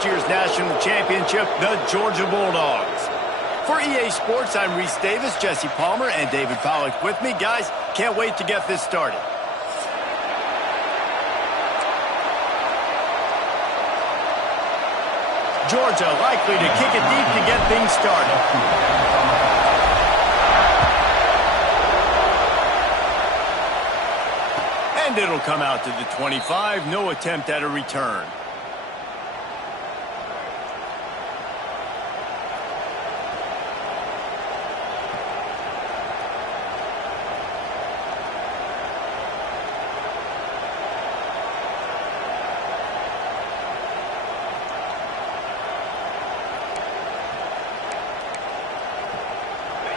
last year's national championship, the Georgia Bulldogs. For EA Sports, I'm Reese Davis, Jesse Palmer, and David Pollack with me. Guys, can't wait to get this started. Georgia likely to kick it deep to get things started. And it'll come out to the 25. No attempt at a return.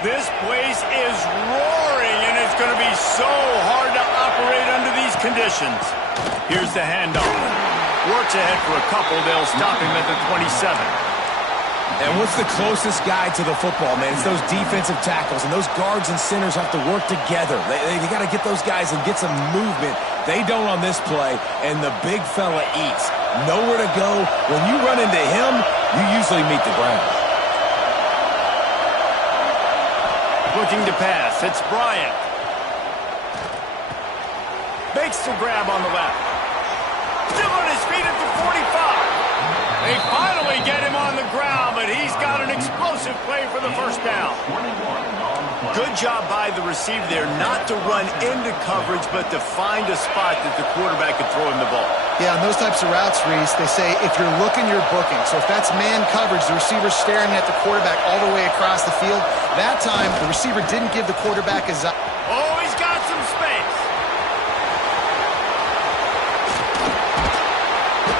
This place is roaring, and it's going to be so hard to operate under these conditions. Here's the handoff. Works ahead for a couple. They'll stop him at the 27. And what's the closest guy to the football, man? It's those defensive tackles, and those guards and centers have to work together. They got to get those guys and get some movement. They don't on this play, and the big fella eats. Nowhere to go. When you run into him, you usually meet the ground. Looking to pass. It's Bryant. Makes the grab on the left. Still on his feet at the 45. They finally get him on the ground, but he's got an explosive play for the first down. Good job by the receiver there not to run into coverage, but to find a spot that the quarterback could throw him the ball. Yeah, on those types of routes, Reese, they say if you're looking, you're booking. So if that's man coverage, the receiver's staring at the quarterback all the way across the field. That time, the receiver didn't give the quarterback his... Oh, he's got some space.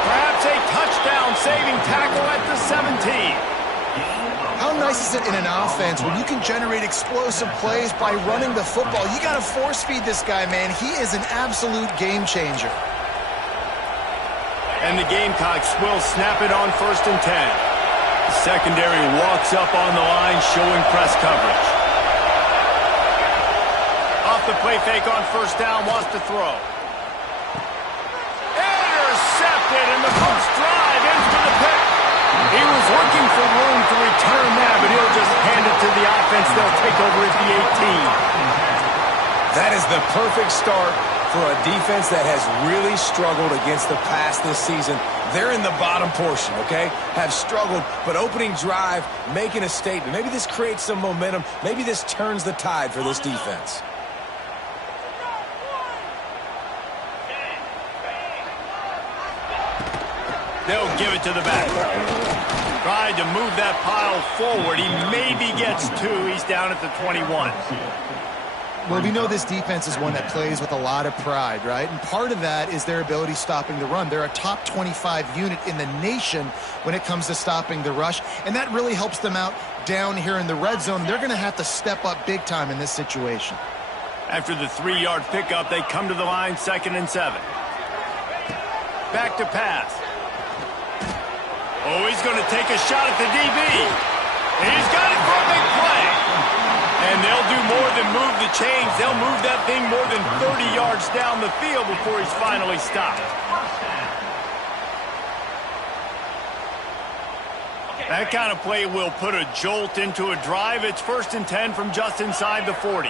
Perhaps a touchdown-saving tackle at the 17. How nice is it in an offense when you can generate explosive plays by running the football? You got to force-feed this guy, man. He is an absolute game changer. And the Gamecocks will snap it on 1st and 10. The secondary walks up on the line, showing press coverage. Off the play fake on 1st down, wants to throw. Intercepted, and the Colts drive into the pick. He was looking for room to return that, but he'll just hand it to the offense. They'll take over at the 18. That is the perfect start for a defense that has really struggled against the pass this season. They're in the bottom portion, okay? Have struggled, but opening drive, making a statement. Maybe this creates some momentum. Maybe this turns the tide for this defense. They'll give it to the back. Tried to move that pile forward. He maybe gets 2. He's down at the 21. Well, we know this defense is one that plays with a lot of pride, right? And part of that is their ability stopping the run. They're a top 25 unit in the nation when it comes to stopping the rush, and that really helps them out down here in the red zone. They're going to have to step up big time in this situation. After the 3-yard pickup, they come to the line, 2nd and 7. Back to pass. Oh, he's going to take a shot at the DB. He's got it for a big play. And they'll do more than move the chains. They'll move that thing more than 30 yards down the field before he's finally stopped. That kind of play will put a jolt into a drive. It's 1st and 10 from just inside the 40.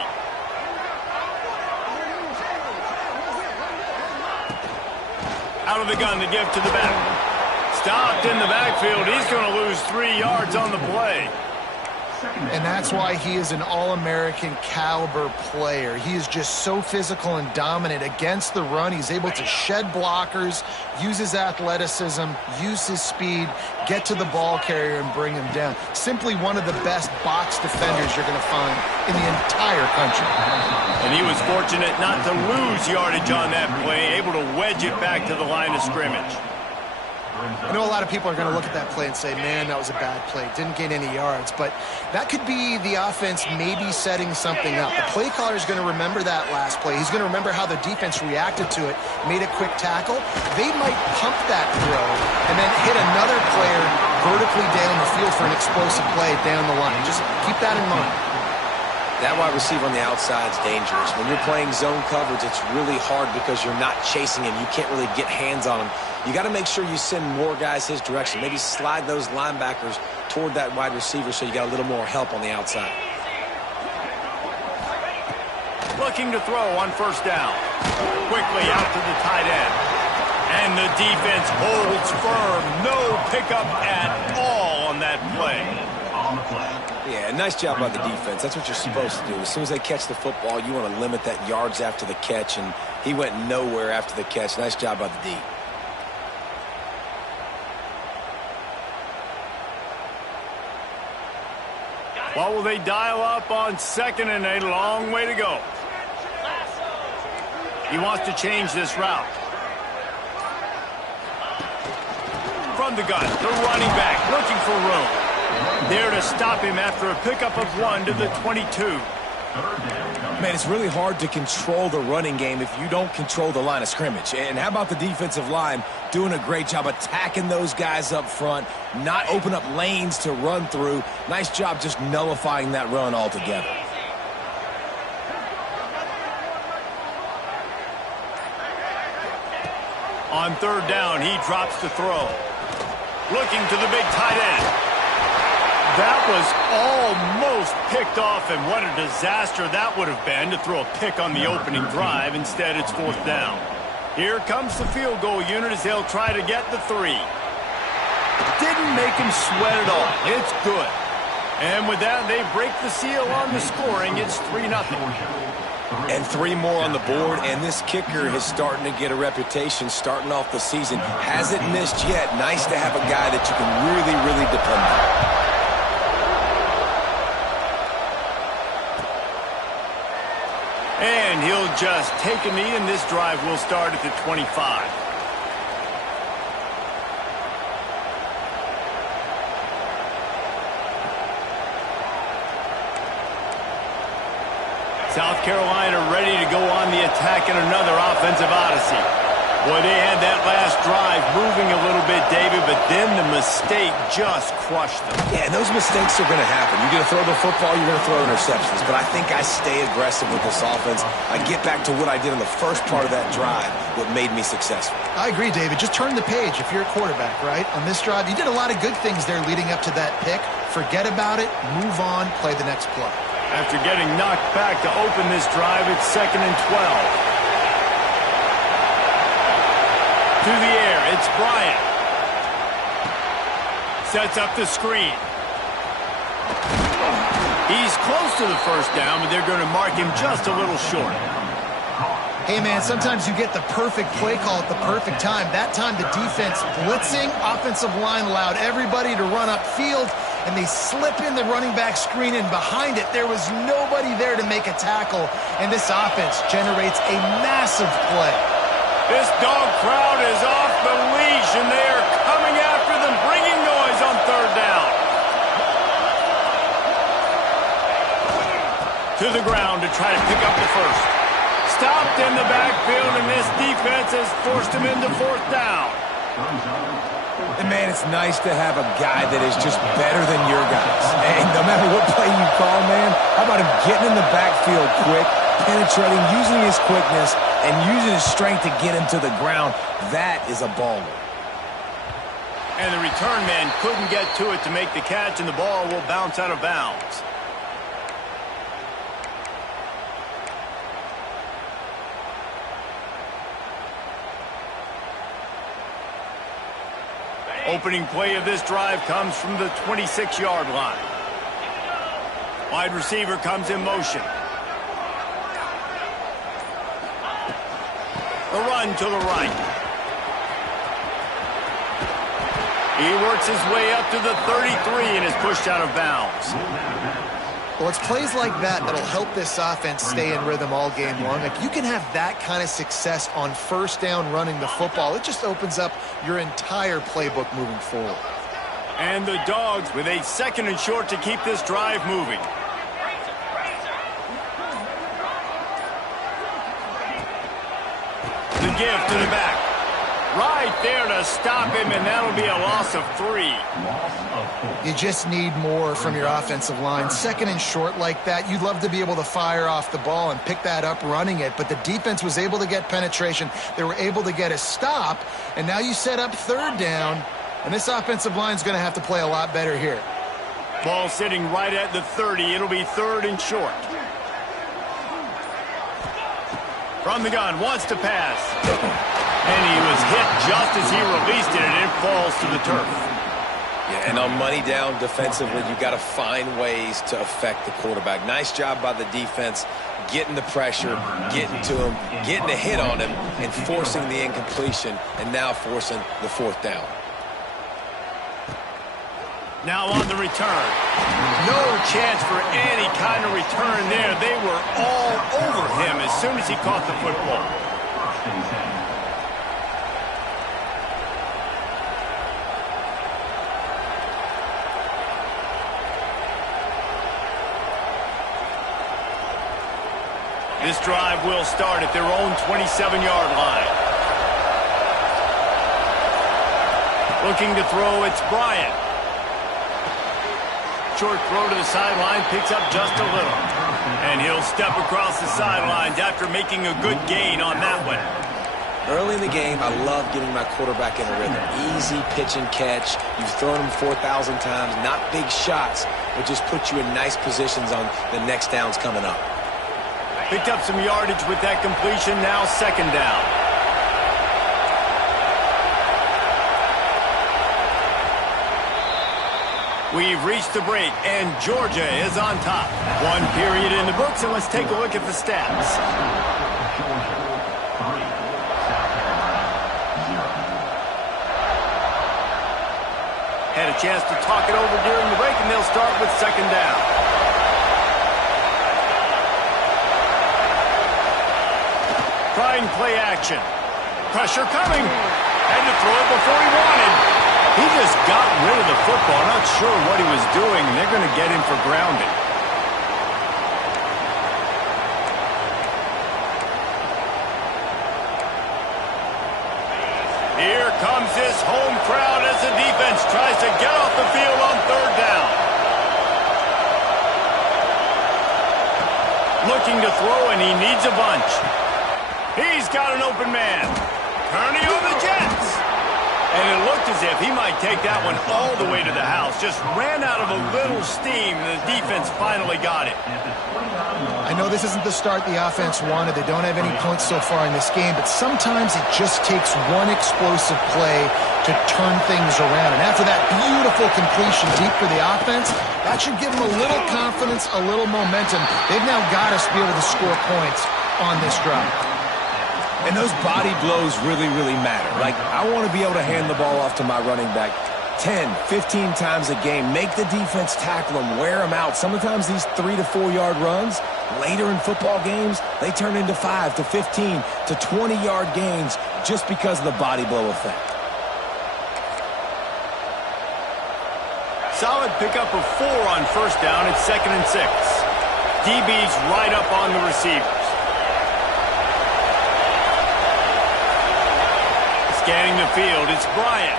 Out of the gun to give to the back. Stopped in the backfield. He's going to lose 3 yards on the play. And that's why he is an All-American caliber player. He is just so physical and dominant against the run. He's able to shed blockers, use his athleticism, use his speed, get to the ball carrier and bring him down. Simply one of the best box defenders you're going to find in the entire country. And he was fortunate not to lose yardage on that play, able to wedge it back to the line of scrimmage. I know a lot of people are going to look at that play and say, man, that was a bad play. Didn't gain any yards. But that could be the offense maybe setting something up. The play caller is going to remember that last play. He's going to remember how the defense reacted to it, made a quick tackle. They might pump that throw and then hit another player vertically down the field for an explosive play down the line. Just keep that in mind. That wide receiver on the outside is dangerous. When you're playing zone coverage, it's really hard because you're not chasing him. You can't really get hands on him. You got to make sure you send more guys his direction. Maybe slide those linebackers toward that wide receiver so you got a little more help on the outside. Looking to throw on first down. Quickly out to the tight end. And the defense holds firm. No pickup at all on that play. Yeah, nice job by the defense. That's what you're supposed to do. As soon as they catch the football, you want to limit that yards after the catch, and he went nowhere after the catch. Nice job by the D. What will they dial up on 2nd and 8? Long way to go. He wants to change this route. From the gun, the running back looking for room. There to stop him after a pickup of 1 to the 22. Man, it's really hard to control the running game if you don't control the line of scrimmage. And how about the defensive line doing a great job attacking those guys up front, not open up lanes to run through. Nice job just nullifying that run altogether. On 3rd down, he drops the throw. Looking to the big tight end. That was almost picked off, and what a disaster that would have been to throw a pick on the opening drive. Instead, it's 4th down. Here comes the field goal unit as they'll try to get the 3. Didn't make him sweat at all. It's good. And with that, they break the seal on the scoring. It's 3-0. And 3 more on the board, and this kicker is starting to get a reputation starting off the season. Hasn't missed yet. Nice to have a guy that you can really, really depend on. And he'll just take a knee, and this drive will start at the 25. South Carolina ready to go on the attack in another offensive odyssey. Boy, they had that last drive moving a little bit, David, but then the mistake just crushed them. Yeah, those mistakes are going to happen. You're going to throw the football, you're going to throw interceptions. But I think I stay aggressive with this offense. I get back to what I did in the first part of that drive, what made me successful. I agree, David. Just turn the page if you're a quarterback, right? On this drive, you did a lot of good things there leading up to that pick. Forget about it, move on, play the next play. After getting knocked back to open this drive, it's 2nd and 12. To the air, it's Bryant. Sets up the screen. He's close to the first down, but they're going to mark him just a little short. Hey, man, sometimes you get the perfect play call at the perfect time. That time the defense blitzing, offensive line allowed everybody to run upfield, and they slip in the running back screen, and behind it there was nobody there to make a tackle, and this offense generates a massive play. This dog crowd is off the leash, and they are coming after them, bringing noise on 3rd down. To the ground to try to pick up the first. Stopped in the backfield, and this defense has forced him into 4th down. And, man, it's nice to have a guy that is just better than your guys. And no matter what play you call, man, how about him getting in the backfield quick, penetrating, using his quickness, and using his strength to get him to the ground? That is a baller. And the return man couldn't get to it to make the catch, and the ball will bounce out of bounds. Opening play of this drive comes from the 26-yard line. Wide receiver comes in motion. The run to the right. He works his way up to the 33 and is pushed out of bounds. Well, it's plays like that that'll help this offense stay in rhythm all game long. Like, you can have that kind of success on first down running the football. It just opens up your entire playbook moving forward. And the Dogs with a 2nd and short to keep this drive moving. The give to the back. Right there to stop him, and that'll be a loss of 3. You just need more from your offensive line. Second and short like that, you'd love to be able to fire off the ball and pick that up running it, but the defense was able to get penetration. They were able to get a stop, and now you set up third down, and this offensive line is going to have to play a lot better here. Ball sitting right at the 30. It'll be third and short. From the gun, wants to pass. And he was hit just as he released it, and it falls to the turf. Yeah, and on money down defensively, you got to find ways to affect the quarterback. Nice job by the defense, getting the pressure, getting to him, getting a hit on him, and forcing the incompletion, and now forcing the fourth down. Now on the return. No chance for any kind of return there. They were all over him as soon as he caught the football. This drive will start at their own 27-yard line. Looking to throw, it's Bryant. Short throw to the sideline, picks up just a little. And he'll step across the sidelines after making a good gain on that one. Early in the game, I love getting my quarterback in a rhythm. Easy pitch and catch. You've thrown him 4,000 times. Not big shots, but just put you in nice positions on the next downs coming up. Picked up some yardage with that completion, now second down. We've reached the break, and Georgia is on top. One period in the books, and let's take a look at the stats. Had a chance to talk it over during the break, and they'll start with second down. Trying play action. Pressure coming. Had to throw it before he wanted. He just got rid of the football. Not sure what he was doing, and they're going to get him for grounding. Here comes this home crowd as the defense tries to get off the field on third down. Looking to throw, and he needs a bunch. He's got an open man. Turning on the Jets. And it looked as if he might take that one all the way to the house. Just ran out of a little steam, and the defense finally got it. I know this isn't the start the offense wanted. They don't have any points so far in this game, but sometimes it just takes one explosive play to turn things around. And after that beautiful completion deep for the offense, that should give them a little confidence, a little momentum. They've now got us to be able to score points on this drive. And those body blows really, really matter. Like, I want to be able to hand the ball off to my running back 10, 15 times a game. Make the defense tackle them, wear them out. Sometimes these 3 to 4 yard runs, later in football games, they turn into 5 to 15 to 20-yard gains just because of the body blow effect. Solid pickup of 4 on first down. It's 2nd and 6. DB's right up on the receivers. Scanning the field, it's Bryant.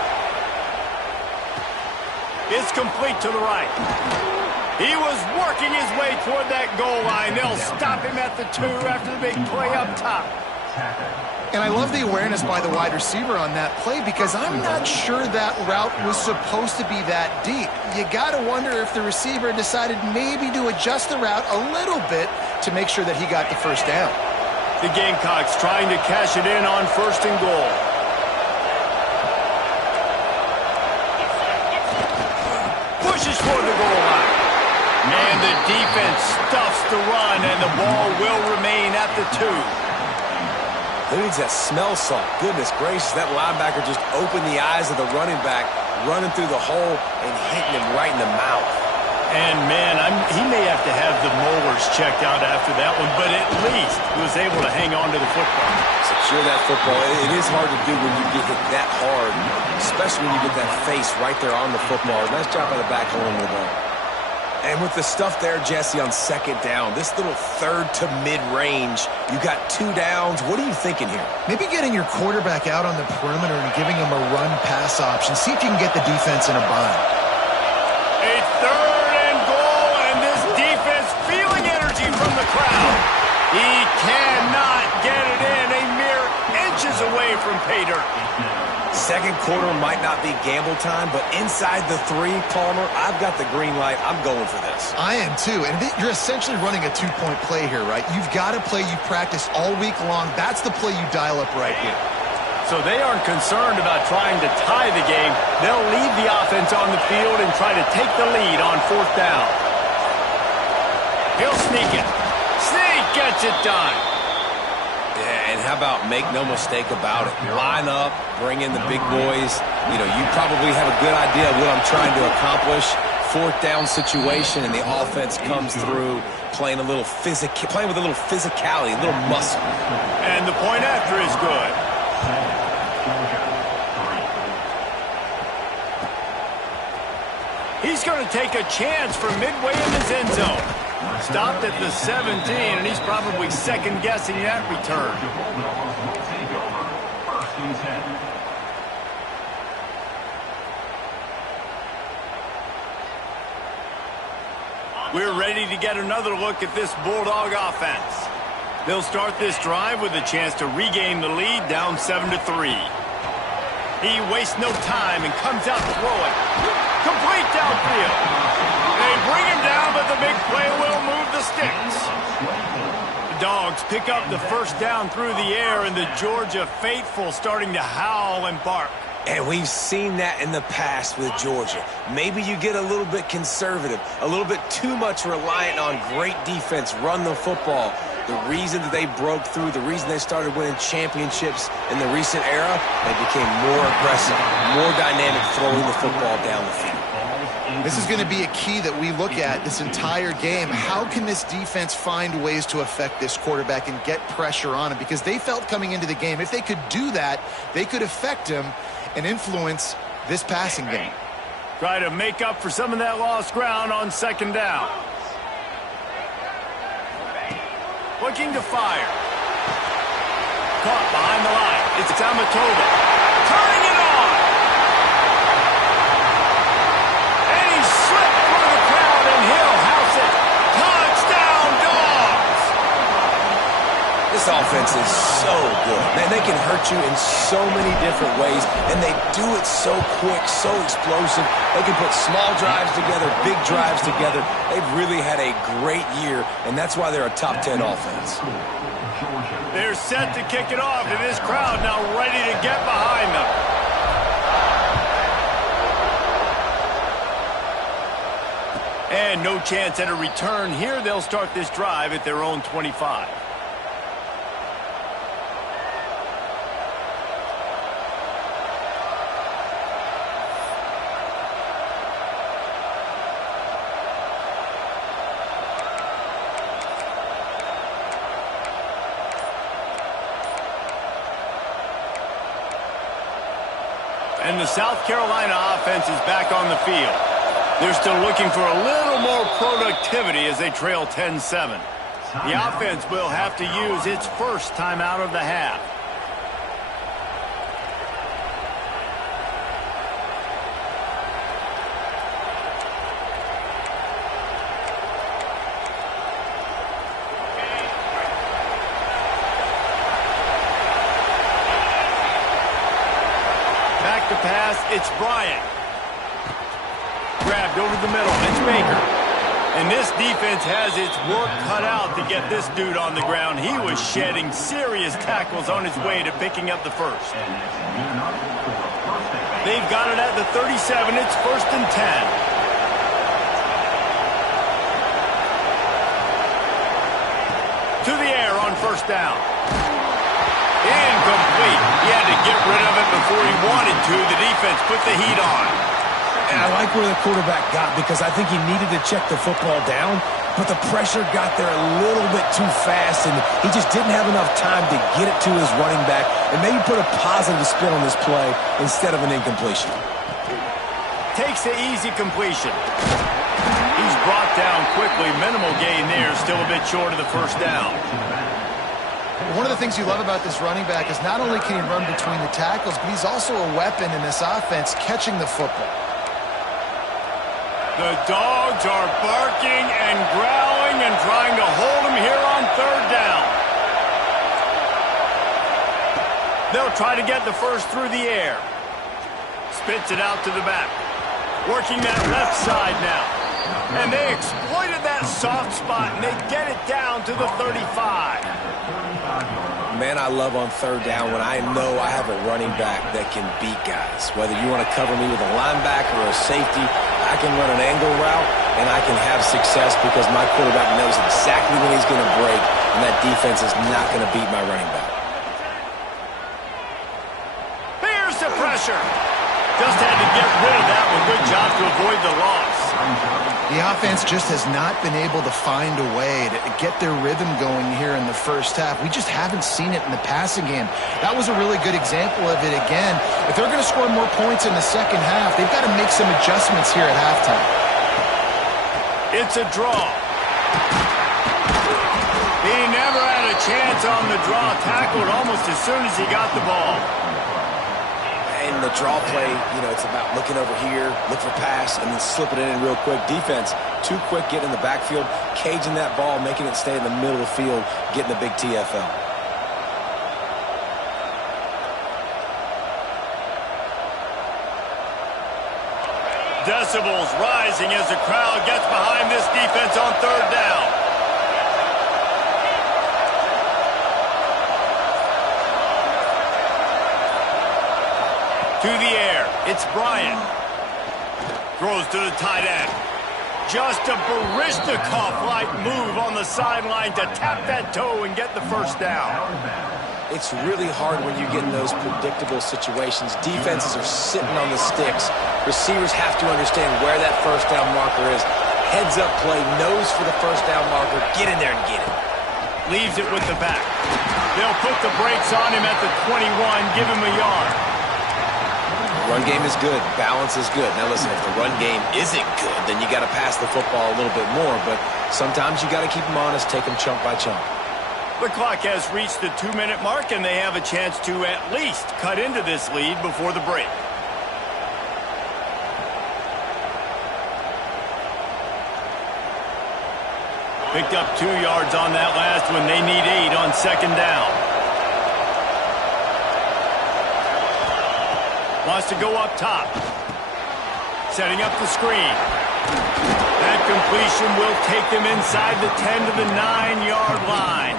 It's complete to the right. He was working his way toward that goal line. They'll stop him at the 2 after the big play up top. And I love the awareness by the wide receiver on that play because I'm not sure that route was supposed to be that deep. You got to wonder if the receiver decided maybe to adjust the route a little bit to make sure that he got the first down. The Gamecocks trying to cash it in on 1st and goal. Pushes for the goal line. And the defense stuffs the run, and the ball will remain at the 2. Who needs that smell salt? Goodness gracious, that linebacker just opened the eyes of the running back, running through the hole and hitting him right in the mouth. And, man, he may have to have the molars checked out after that one, but at least he was able to hang on to the football. Secure that football. It is hard to do when you get hit that hard, especially when you get that face right there on the football. Nice job by the back holding the ball. And with the stuff there, Jesse, on second down, this little third to mid-range, you got 2 downs. What are you thinking here? Maybe getting your quarterback out on the perimeter and giving him a run-pass option. See if you can get the defense in a bind. A 3rd and goal, and this defense feeling energy from the crowd. He cannot get it in, a mere inches away from pay dirt. Second quarter might not be gamble time, but inside the 3, Palmer, I've got the green light. I'm going for this. I am too, and you're essentially running a 2-point play here, right? You've got a play you practice all week long. That's the play you dial up right here. So they aren't concerned about trying to tie the game. They'll leave the offense on the field and try to take the lead on 4th down. He'll sneak it. Sneak gets it done. Yeah, and how about make no mistake about it? Line up, bring in the big boys. You know, you probably have a good idea of what I'm trying to accomplish. 4th down situation, and the offense comes through playing with a little physicality, a little muscle. And the point after is good. He's going to take a chance from midway in his end zone. Stopped at the 17, and he's probably second-guessing that return. We're ready to get another look at this Bulldog offense. They'll start this drive with a chance to regain the lead, down 7-3. He wastes no time and comes out throwing. Complete downfield. They bring him down, but the big play will move the sticks. The Dogs pick up the 1st down through the air, and the Georgia faithful starting to howl and bark. And we've seen that in the past with Georgia. Maybe you get a little bit conservative, a little bit too much reliant on great defense, run the football. The reason that they broke through, the reason they started winning championships in the recent era, they became more aggressive, more dynamic throwing the football down the field. This is going to be a key that we look at this entire game. How can this defense find ways to affect this quarterback and get pressure on him? Because they felt coming into the game, if they could do that, they could affect him and influence this passing game. Try to make up for some of that lost ground on 2nd down. Looking to fire. Caught behind the line. It's Amatoba. Turning it on. And he slipped through the crowd, and he'll house it. Touchdown, Dogs! This offense is so good. Man, they can hurt you in so many different ways, and they do it so quick, so explosive. They can put small drives together, big drives together. They've really had a great year, and that's why they're a top 10 offense. They're set to kick it off, and this crowd now ready to get behind them. And no chance at a return here. They'll start this drive at their own 25. And the South Carolina offense is back on the field. They're still looking for a little more productivity as they trail 10-7. The offense will have to use its first timeout of the half. Back to pass, it's Bryant. Grabbed over the middle, it's Baker. And this defense has its work cut out to get this dude on the ground. He was shedding serious tackles on his way to picking up the first. They've got it at the 37. It's 1st and 10. To the air on 1st down. Incomplete. He had to get rid of it before he wanted to. The defense put the heat on. And I like where the quarterback got, because I think he needed to check the football down, but the pressure got there a little bit too fast, and he just didn't have enough time to get it to his running back and maybe put a positive spin on this play instead of an incompletion. Takes the easy completion. He's brought down quickly. Minimal gain there. Still a bit short of the first down. One of the things you love about this running back is not only can he run between the tackles, but he's also a weapon in this offense catching the football. The dogs are barking and growling and trying to hold him here on third down. They'll try to get the first through the air. Spits it out to the back. Working that left side now. And they exploited that soft spot, and they get it down to the 35. Man, I love on third down when I know I have a running back that can beat guys. Whether you want to cover me with a linebacker or a safety, I can run an angle route, and I can have success because my quarterback knows exactly when he's going to break, and that defense is not going to beat my running back. Here's the pressure. Just had to get rid of that one. Good job to avoid the loss. The offense just has not been able to find a way to get their rhythm going here in the first half. We just haven't seen it in the passing game. That was a really good example of it again. If they're going to score more points in the second half, they've got to make some adjustments here at halftime. It's a draw. He never had a chance on the draw. Tackled almost as soon as he got the ball. In the draw play, it's about looking over here, look for pass, and then slipping it in real quick. Defense, too quick getting in the backfield, caging that ball, making it stay in the middle of the field, getting the big TFL. Decibels rising as the crowd gets behind this defense on third down. To the air, it's Bryant. Throws to the tight end. Just a Baryshnikov-like move on the sideline to tap that toe and get the first down. It's really hard when you get in those predictable situations. Defenses are sitting on the sticks. Receivers have to understand where that first down marker is. Heads up play, nose for the first down marker. Get in there and get it. Leaves it with the back. They'll put the brakes on him at the 21, give him a yard. Run game is good. Balance is good. Now listen, if the run game isn't good, then you got to pass the football a little bit more. But sometimes you got to keep them honest, take them chunk by chunk. The clock has reached the 2-minute mark, and they have a chance to at least cut into this lead before the break. Picked up 2 yards on that last one. They need 8 on second down. Wants to go up top. Setting up the screen. That completion will take them inside the 10 to the 9-yard line.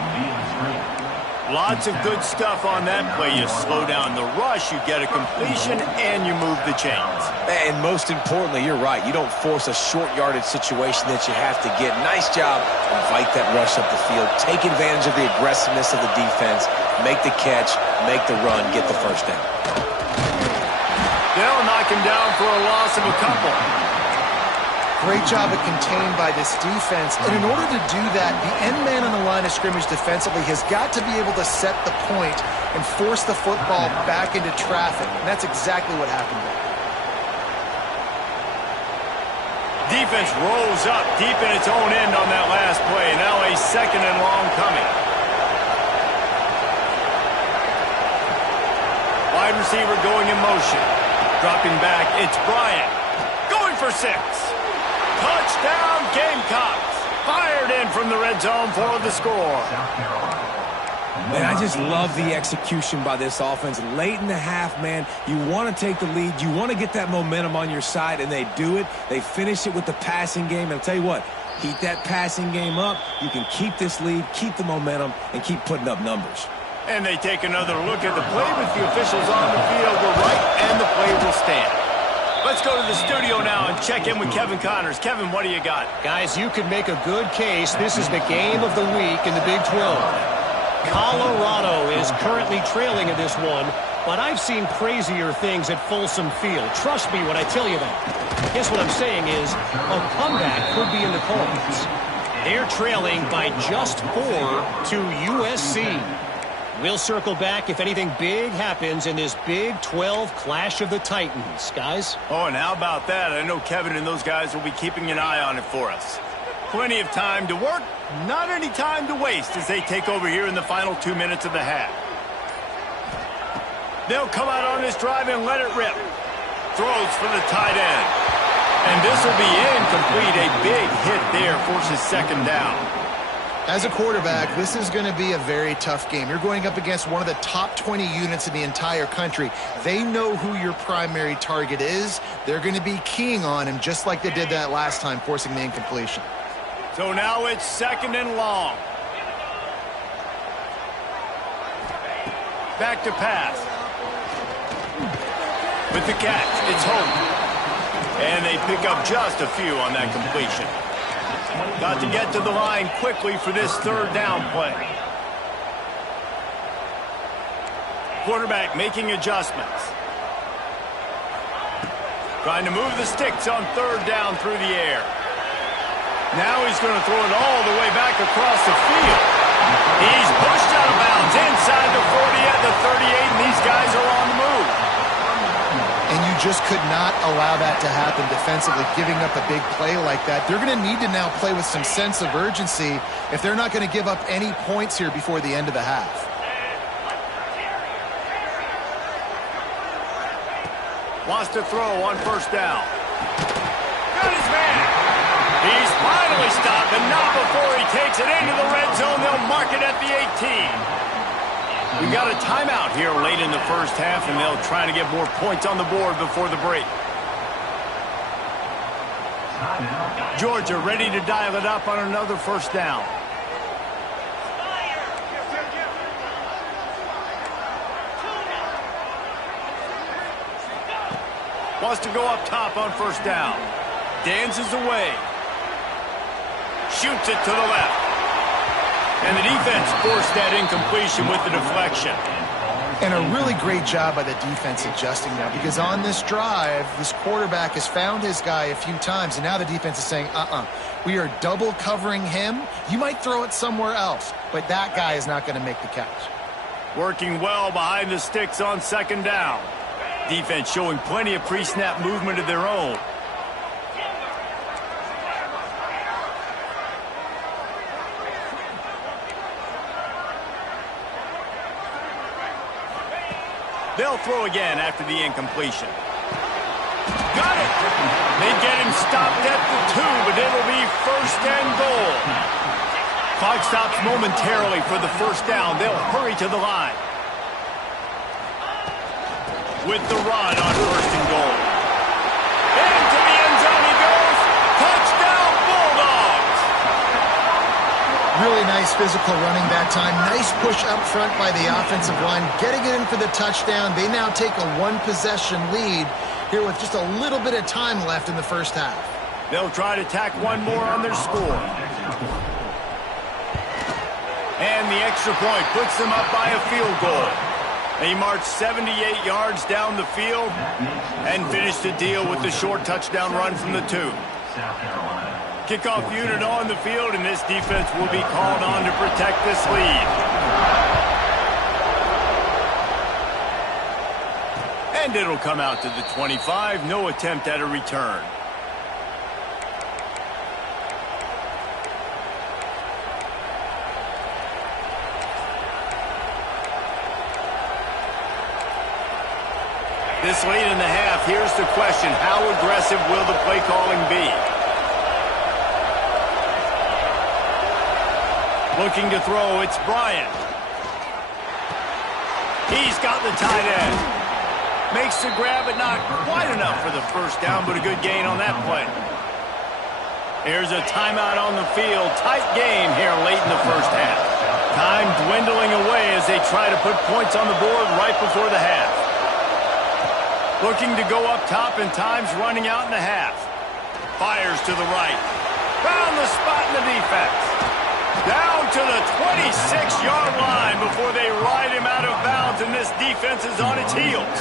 Lots of good stuff on that play. You slow down the rush, you get a completion, and you move the chains. And most importantly, you're right. You don't force a short yardage situation that you have to get. Nice job. Invite that rush up the field. Take advantage of the aggressiveness of the defense. Make the catch. Make the run. Get the first down. They'll knock him down for a loss of a couple. Great job of contained by this defense. And in order to do that, the end man on the line of scrimmage defensively has got to be able to set the point and force the football back into traffic. And that's exactly what happened there. Defense rolls up deep in its own end on that last play. Now a second and long coming. Wide receiver going in motion. Dropping back, it's Bryant. Going for 6. Touchdown, Gamecocks. Fired in from the red zone for the score. Man, I just love the execution by this offense. Late in the half, man, you want to take the lead. You want to get that momentum on your side, and they do it. They finish it with the passing game. And I'll tell you what, heat that passing game up. You can keep this lead, keep the momentum, and keep putting up numbers. And they take another look at the play with the officials on the field. We're right, and the play will stand. Let's go to the studio now and check in with Kevin Connors. Kevin, what do you got? Guys, you could make a good case. This is the game of the week in the Big 12. Colorado is currently trailing in this one, but I've seen crazier things at Folsom Field. Trust me when I tell you that. Guess what I'm saying is a comeback could be in the cards. They're trailing by just 4 to USC. We'll circle back if anything big happens in this Big 12 Clash of the Titans, guys. Oh, and how about that? I know Kevin and those guys will be keeping an eye on it for us. Plenty of time to work, not any time to waste as they take over here in the final 2 minutes of the half. They'll come out on this drive and let it rip. Throws for the tight end. And this will be incomplete. A big hit there forces second down. As a quarterback, this is going to be a very tough game. You're going up against one of the top 20 units in the entire country. They know who your primary target is. They're going to be keying on him just like they did that last time, forcing the incompletion. So now it's second and long. Back to pass. With the catch, it's home. And they pick up just a few on that completion. Got to get to the line quickly for this third down play. Quarterback making adjustments. Trying to move the sticks on third down through the air. Now he's going to throw it all the way back across the field. He's pushed out of bounds inside the 40 at the 38, and these guys are on the move. And you just could not allow that to happen defensively, giving up a big play like that. They're going to need to now play with some sense of urgency if they're not going to give up any points here before the end of the half. Wants to throw on first down. Got his man. He's finally stopped, and not before he takes it into the red zone. They'll mark it at the 18. We've got a timeout here late in the first half, and they'll try to get more points on the board before the break. Georgia ready to dial it up on another first down. Wants to go up top on first down. Dances away. Shoots it to the left. And the defense forced that incompletion with the deflection. And a really great job by the defense adjusting now, because on this drive, this quarterback has found his guy a few times, and now the defense is saying, we are double covering him. You might throw it somewhere else, but that guy is not going to make the catch. Working well behind the sticks on second down. Defense showing plenty of pre-snap movement of their own. They'll throw again after the incompletion. Got it! They get him stopped at the 2, but it'll be first and goal. Clock stops momentarily for the first down. They'll hurry to the line. With the run on first and goal. Into the end zone he goes. Touchdown, Bulldogs! Really nice physical running that time. Nice push up front by the offensive line. Getting it in for the touchdown. They now take a one-possession lead here with just a little bit of time left in the first half. They'll try to tack one more on their score. And the extra point puts them up by a field goal. They march 78 yards down the field and finish the deal with the short touchdown run from the 2. Kickoff unit on the field, and this defense will be called on to protect this lead. And it'll come out to the 25. No attempt at a return. This late in the half, here's the question. How aggressive will the play calling be? Looking to throw, it's Bryant. He's got the tight end. Makes the grab, but not quite enough for the first down, but a good gain on that play. Here's a timeout on the field. Tight game here late in the first half. Time dwindling away as they try to put points on the board right before the half. Looking to go up top, and time's running out in the half. Fires to the right. Found the spot in the defense. Down to the 26-yard line before they ride him out of bounds, and this defense is on its heels.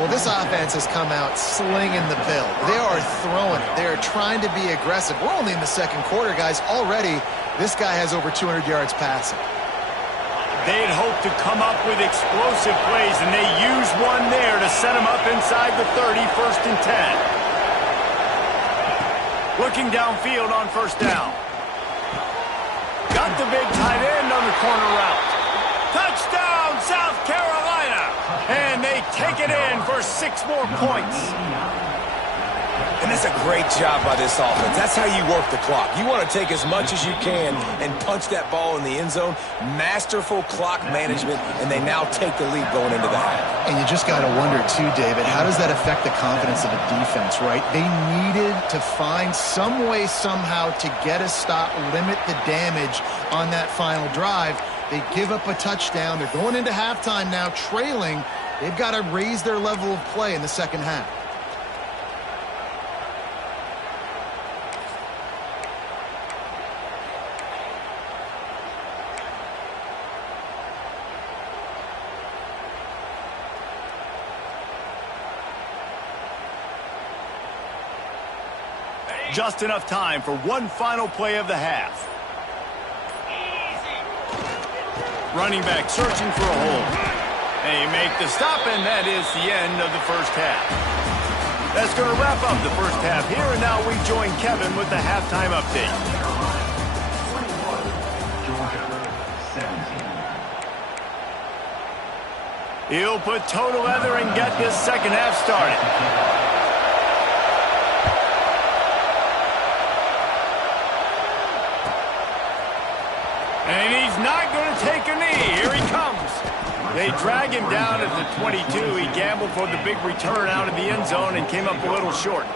Well, this offense has come out slinging the bill. They are throwing it. They are trying to be aggressive. We're only in the second quarter, guys. Already, this guy has over 200 yards passing. They'd hoped to come up with explosive plays, and they used one there to set them up inside the 30, 1st and 10. Looking downfield on 1st down. Got the big tight end on the corner route. Touchdown, South Carolina! And they take it in for 6 more points. And that's a great job by this offense. That's how you work the clock. You want to take as much as you can and punch that ball in the end zone. Masterful clock management, and they now take the lead going into the half. And you just got to wonder, too, David, how does that affect the confidence of the defense, right? They needed to find some way, somehow, to get a stop, limit the damage on that final drive. They give up a touchdown. They're going into halftime now, trailing. They've got to raise their level of play in the second half. Just enough time for one final play of the half. Running back searching for a hole. They make the stop, and that is the end of the first half. That's going to wrap up the first half here, and now we join Kevin with the halftime update. He'll put toe to leather and get this second half started. And he's not going to take a knee. Here he comes. They drag him down at the 22. He gambled for the big return out of the end zone and came up a little short.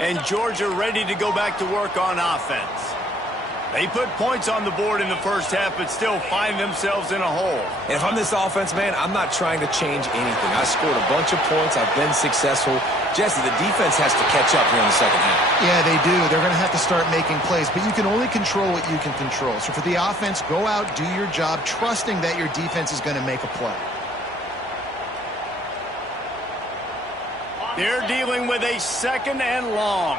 And Georgia ready to go back to work on offense. They put points on the board in the first half, but still find themselves in a hole. And if I'm this offense, man, I'm not trying to change anything. I scored a bunch of points. I've been successful. Jesse, the defense has to catch up here in the second half. Yeah, they do. They're going to have to start making plays, but you can only control what you can control. So for the offense, go out, do your job, trusting that your defense is going to make a play. They're dealing with a 2nd and long.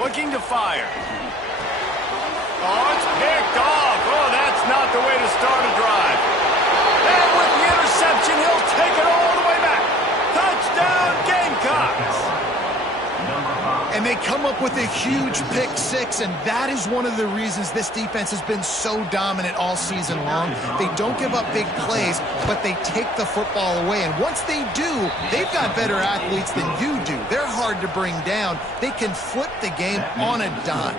Looking to fire. Oh, it's picked off. Oh, that's not the way to start a drive. And with the interception, he'll take it all the way back. Touchdown, Gamecocks. And they come up with a huge pick 6, and that is one of the reasons this defense has been so dominant all season long. They don't give up big plays, but they take the football away. And once they do, they've got better athletes than you do. They're hard to bring down. They can flip the game on a dime.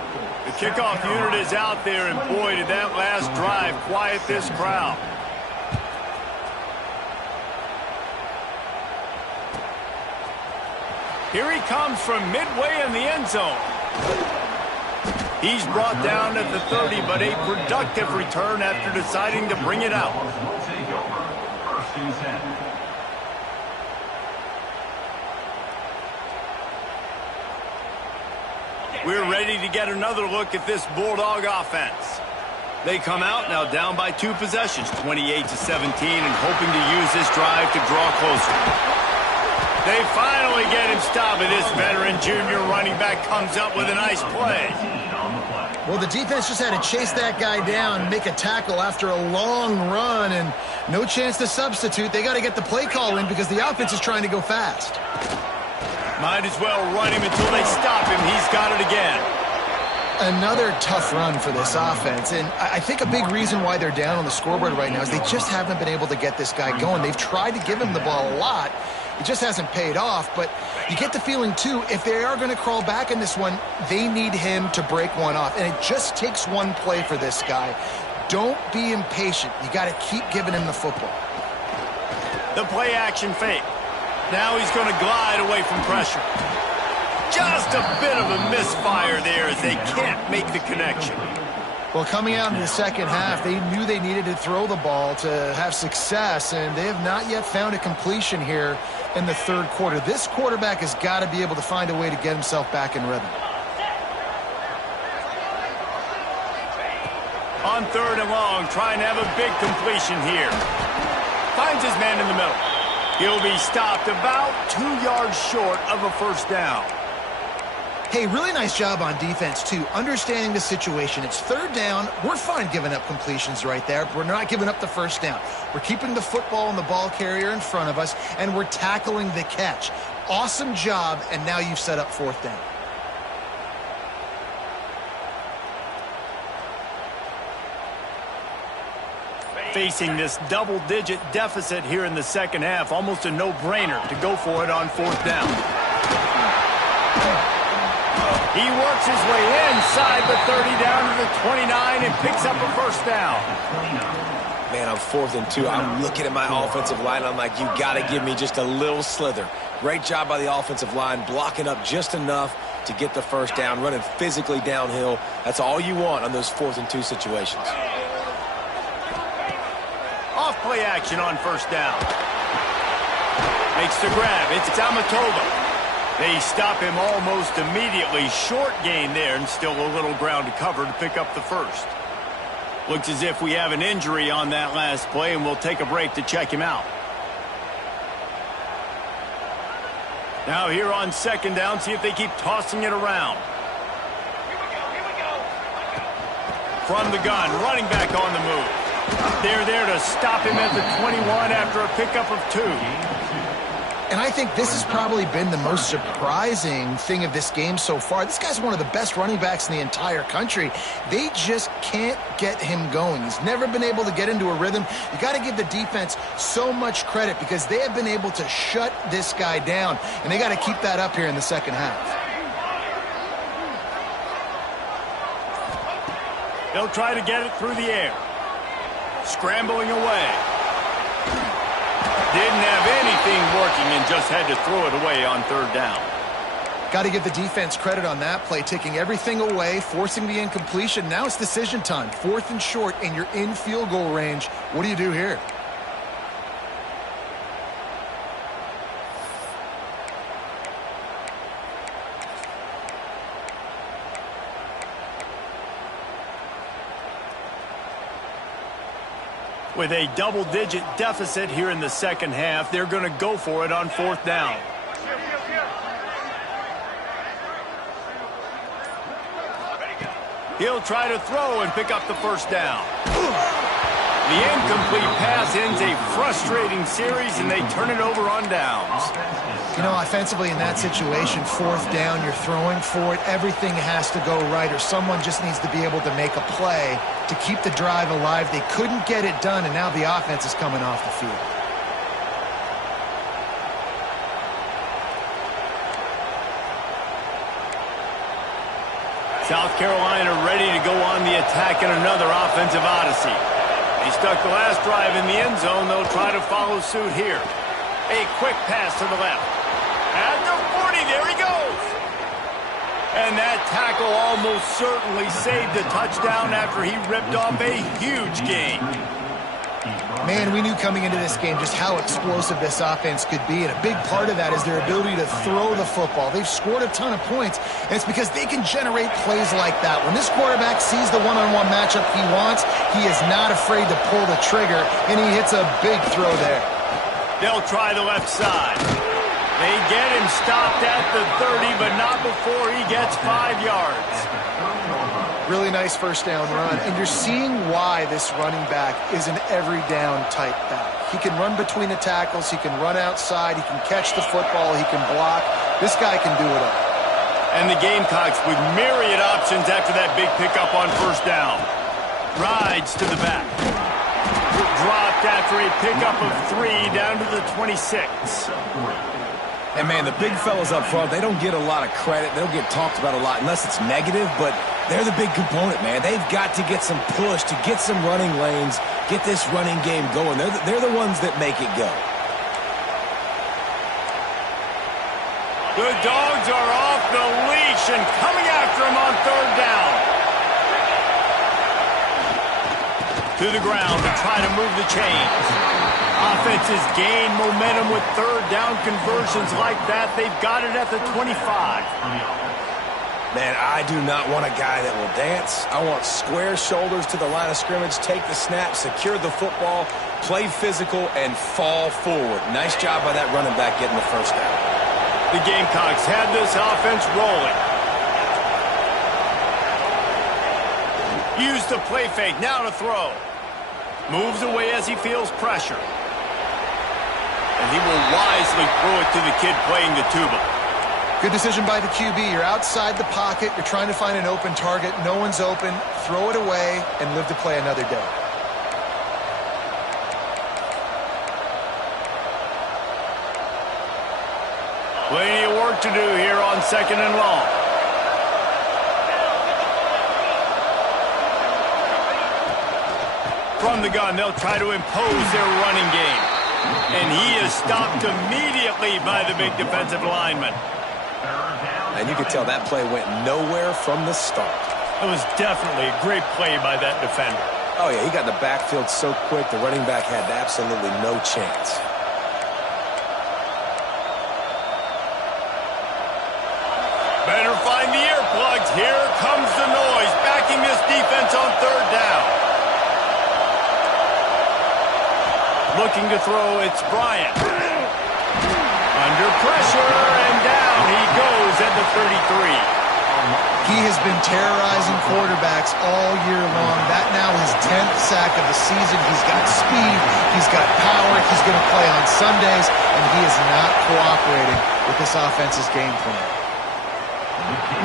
The kickoff unit is out there, and boy, did that last drive quiet this crowd. Here he comes from midway in the end zone. He's brought down at the 30, but a productive return after deciding to bring it out. We're ready to get another look at this Bulldog offense. They come out now down by 2 possessions, 28-17, and hoping to use this drive to draw closer. They finally get him stopped, and this veteran junior running back comes up with a nice play. Well, the defense just had to chase that guy down, make a tackle after a long run, and no chance to substitute. They got to get the play call in because the offense is trying to go fast. Might as well run him until they stop him. He's got it again. Another tough run for this offense, and I think a big reason why they're down on the scoreboard right now is they just haven't been able to get this guy going. They've tried to give him the ball a lot. It just hasn't paid off, but you get the feeling, too, if they are going to crawl back in this one, they need him to break one off, and it just takes one play for this guy. Don't be impatient. You got to keep giving him the football. The play action fake. Now he's going to glide away from pressure. Just a bit of a misfire there as they can't make the connection. Well, coming out in the second half, they knew they needed to throw the ball to have success, and they have not yet found a completion here in the third quarter. This quarterback has got to be able to find a way to get himself back in rhythm. On 3rd and long, trying to have a big completion here. Finds his man in the middle. He'll be stopped about 2 yards short of a first down. Hey, really nice job on defense, too, understanding the situation. It's 3rd down. We're fine giving up completions right there, but we're not giving up the first down. We're keeping the football and the ball carrier in front of us, and we're tackling the catch. Awesome job, and now you've set up 4th down. Facing this double-digit deficit here in the second half, almost a no-brainer to go for it on 4th down. He works his way inside the 30 down to the 29 and picks up a first down. Man, on 4th and 2, I'm looking at my offensive line. I'm like, you got to give me just a little slither. Great job by the offensive line, blocking up just enough to get the first down, running physically downhill. That's all you want on those 4th and 2 situations. Off play action on first down. Makes the grab. It's Amatoba. They stop him almost immediately. Short gain there and still a little ground to cover to pick up the first. Looks as if we have an injury on that last play, and we'll take a break to check him out. Now here on 2nd down, see if they keep tossing it around. Here we go. From the gun, running back on the move. They're there to stop him at the 21 after a pickup of 2. And I think this has probably been the most surprising thing of this game so far. This guy's one of the best running backs in the entire country. They just can't get him going. He's never been able to get into a rhythm. You got to give the defense so much credit because they have been able to shut this guy down, and they got to keep that up here in the second half. They'll try to get it through the air. Scrambling away. Didn't have anything working and just had to throw it away on 3rd down. Got to give the defense credit on that play, taking everything away, forcing the incompletion. Now it's decision time. 4th and short, and you're in field goal range. What do you do here? With a double-digit deficit here in the second half, they're going to go for it on 4th down. He'll try to throw and pick up the first down. The incomplete pass ends a frustrating series, and they turn it over on downs. You know, offensively in that situation, 4th down, you're throwing for it. Everything has to go right, or someone just needs to be able to make a play to keep the drive alive. They couldn't get it done, and now the offense is coming off the field. South Carolina ready to go on the attack in another offensive odyssey. They stuck the last drive in the end zone. They'll try to follow suit here. A quick pass to the left. At the 40, there he goes. And that tackle almost certainly saved a touchdown after he ripped off a huge gain. Man, we knew coming into this game just how explosive this offense could be, and a big part of that is their ability to throw the football. They've scored a ton of points, and it's because they can generate plays like that. When this quarterback sees the one-on-one matchup he wants, he is not afraid to pull the trigger, and he hits a big throw there. They'll try the left side. They get him stopped at the 30, but not before he gets 5 yards. Really nice first down run, and you're seeing why this running back is an every down type back. He can run between the tackles, he can run outside, he can catch the football, he can block. This guy can do it all. And the Gamecocks with myriad options after that big pickup on first down. Rides to the back. Dropped after a pickup of 3 down to the 26. And, man, the big fellas up front, they don't get a lot of credit. They don't get talked about a lot unless it's negative, but they're the big component, man. They've got to get some push, to get some running lanes, get this running game going. They're the ones that make it go. The Dogs are off the leash and coming after him on third down. To the ground to try to move the chains. Offenses gain momentum with third down conversions like that. They've got it at the 25. Man, I do not want a guy that will dance. I want square shoulders to the line of scrimmage, take the snap, secure the football, play physical, and fall forward. Nice job by that running back getting the first down. The Gamecocks had this offense rolling. Use the play fake, now to throw. Moves away as he feels pressure. And he will wisely throw it to the kid playing the tuba. Good decision by the QB. You're outside the pocket. You're trying to find an open target. No one's open. Throw it away and live to play another day. Plenty of work to do here on 2nd and long. From the gun, they'll try to impose their running game. And he is stopped immediately by the big defensive lineman. And you could tell that play went nowhere from the start. It was definitely a great play by that defender. Oh, yeah, he got in the backfield so quick, the running back had absolutely no chance. Better find the earplugs. Here comes the noise, backing this defense on 3rd down. Looking to throw, it's Bryant. Under pressure, and down he goes at the 33. He has been terrorizing quarterbacks all year long. That now his 10th sack of the season. He's got speed. He's got power. He's going to play on Sundays, and he is not cooperating with this offense's game plan.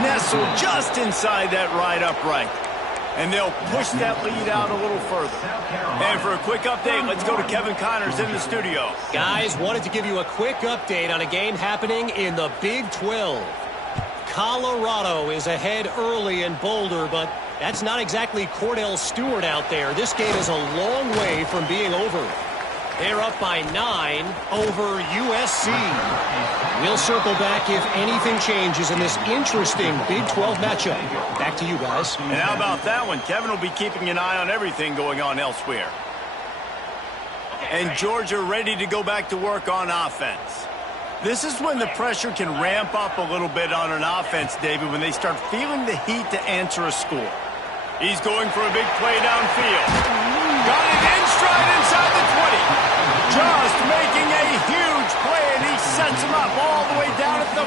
Nestled just inside that right upright. And they'll push that lead out a little further. And for a quick update, let's go to Kevin Connors in the studio. Guys, wanted to give you a quick update on a game happening in the Big 12. Colorado is ahead early in Boulder, but that's not exactly Cordell Stewart out there. This game is a long way from being over. They're up by 9 over USC. We'll circle back if anything changes in this interesting Big 12 matchup. Back to you guys. And how about that one? Kevin will be keeping an eye on everything going on elsewhere. And Georgia ready to go back to work on offense. This is when the pressure can ramp up a little bit on an offense, David, when they start feeling the heat to answer a score. He's going for a big play downfield. Got it in stride inside the 20. Just making a huge play, and he sets him up all the way down at the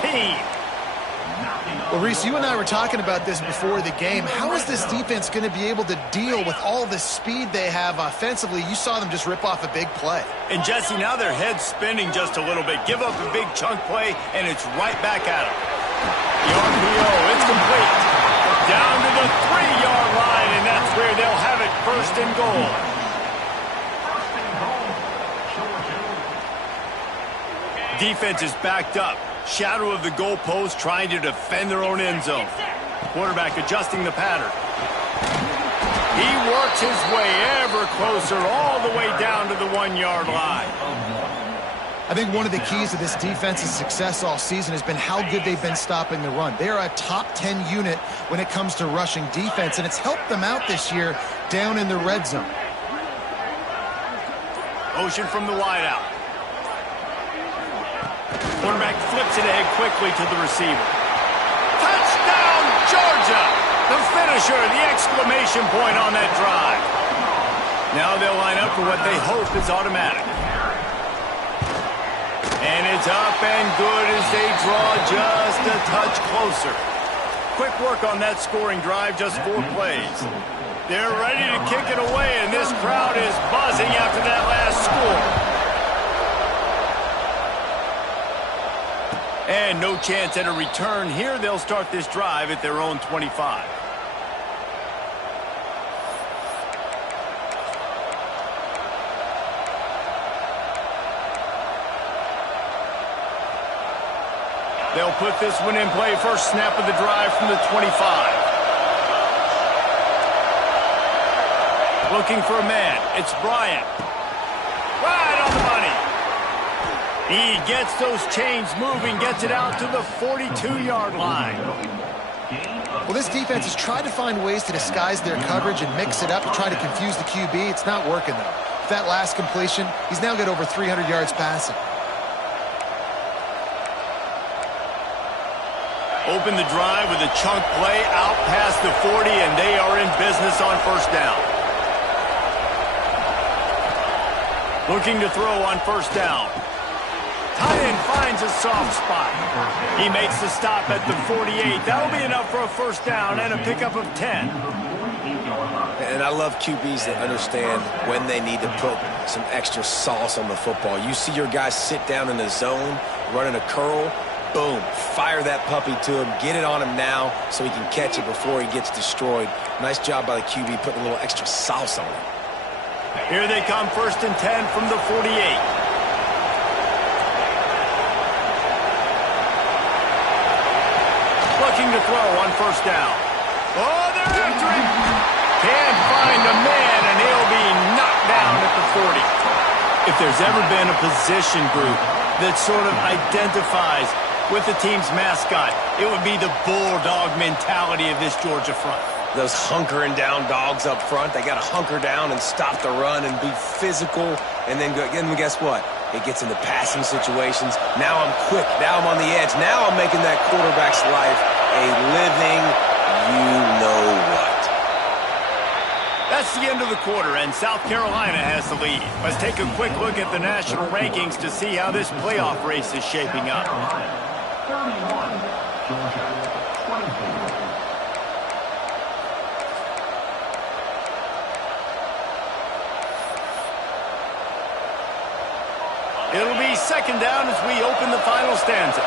14. Well, Reese, you and I were talking about this before the game. How is this defense going to be able to deal with all the speed they have offensively? You saw them just rip off a big play. And, Jesse, now their head's spinning just a little bit. Give up a big chunk play, and it's right back at them. The RPO, it's complete. Down to the 3-yard line, and that's where they'll have it, 1st and goal. Defense is backed up. Shadow of the goalpost, trying to defend their own end zone. Quarterback adjusting the pattern. He works his way ever closer all the way down to the 1-yard line. I think one of the keys to this defense's success all season has been how good they've been stopping the run. They are a top 10 unit when it comes to rushing defense, and it's helped them out this year down in the red zone. Motion from the wideout. Quarterback flips it ahead quickly to the receiver. Touchdown, Georgia! The finisher, the exclamation point on that drive. Now they'll line up for what they hope is automatic. And it's up and good as they draw just a touch closer. Quick work on that scoring drive, just 4 plays. They're ready to kick it away, and this crowd is buzzing after that last score. And no chance at a return here. They'll start this drive at their own 25. They'll put this one in play. First snap of the drive from the 25. Looking for a man. It's Bryant. Right on the money. He gets those chains moving, gets it out to the 42-yard line. Well, this defense has tried to find ways to disguise their coverage and mix it up to try to confuse the QB. It's not working, though. With that last completion, he's now got over 300 yards passing. Open the drive with a chunk play out past the 40, and they are in business on first down. Looking to throw on first down. Tight end finds a soft spot. He makes the stop at the 48. That'll be enough for a first down and a pickup of 10. And I love QBs that understand when they need to put some extra sauce on the football. You see your guys sit down in the zone, running a curl, boom, fire that puppy to him, get it on him now so he can catch it before he gets destroyed. Nice job by the QB putting a little extra sauce on it. Here they come, 1st and 10 from the 48. Looking to throw on first down. Oh, they're after him. Can't find a man, and he'll be knocked down at the 40. If there's ever been a position group that sort of identifies with the team's mascot, it would be the bulldog mentality of this Georgia front. Those hunkering down dogs up front, they got to hunker down and stop the run and be physical. And then guess what? It gets into passing situations. Now I'm quick. Now I'm on the edge. Now I'm making that quarterback's life a living you-know-what. That's the end of the quarter, and South Carolina has the lead. Let's take a quick look at the national rankings to see how this playoff race is shaping up. 31, Georgia, 24. It'll be second down as we open the final stanza.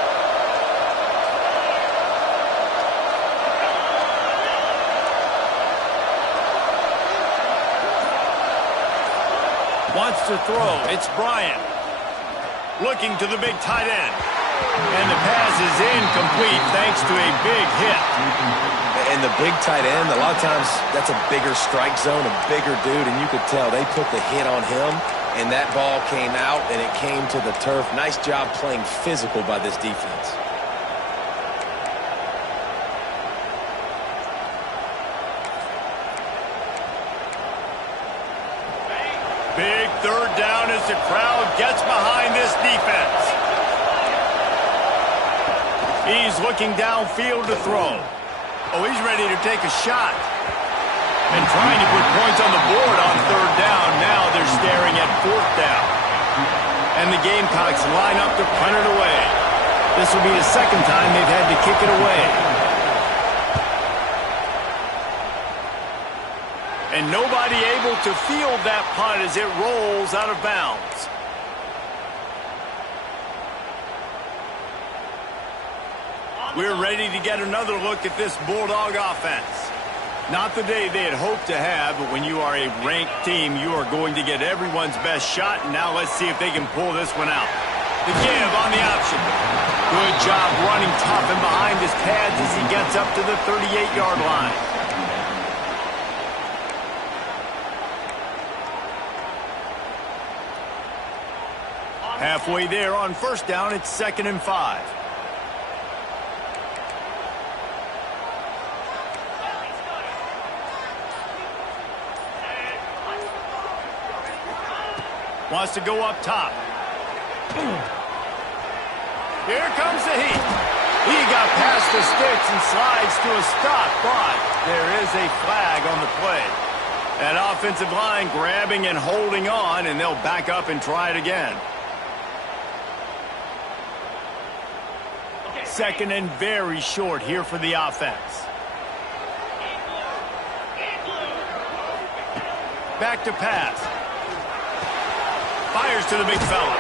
Wants to throw. It's Bryant. Looking to the big tight end. And the pass is incomplete thanks to a big hit. And the big tight end, a lot of times that's a bigger strike zone, a bigger dude, and you could tell they put the hit on him, and that ball came out, and it came to the turf. Nice job playing physical by this defense. Big third down as the crowd gets behind this defense. He's looking downfield to throw. Oh, he's ready to take a shot. And trying to put points on the board on third down. Now they're staring at fourth down. And the Gamecocks line up to punt it away. This will be the second time they've had to kick it away. And nobody able to field that punt as it rolls out of bounds. We're ready to get another look at this Bulldog offense. Not the day they had hoped to have, but when you are a ranked team, you are going to get everyone's best shot. And now let's see if they can pull this one out. The give on the option. Good job running tough and behind his pads as he gets up to the 38-yard line. Halfway there on first down, it's 2nd and 5. Wants to go up top. Here comes the heat. He got past the sticks and slides to a stop, but there is a flag on the play. That offensive line grabbing and holding on, and they'll back up and try it again. 2nd and very short here for the offense. Back to pass. Fires to the big fella.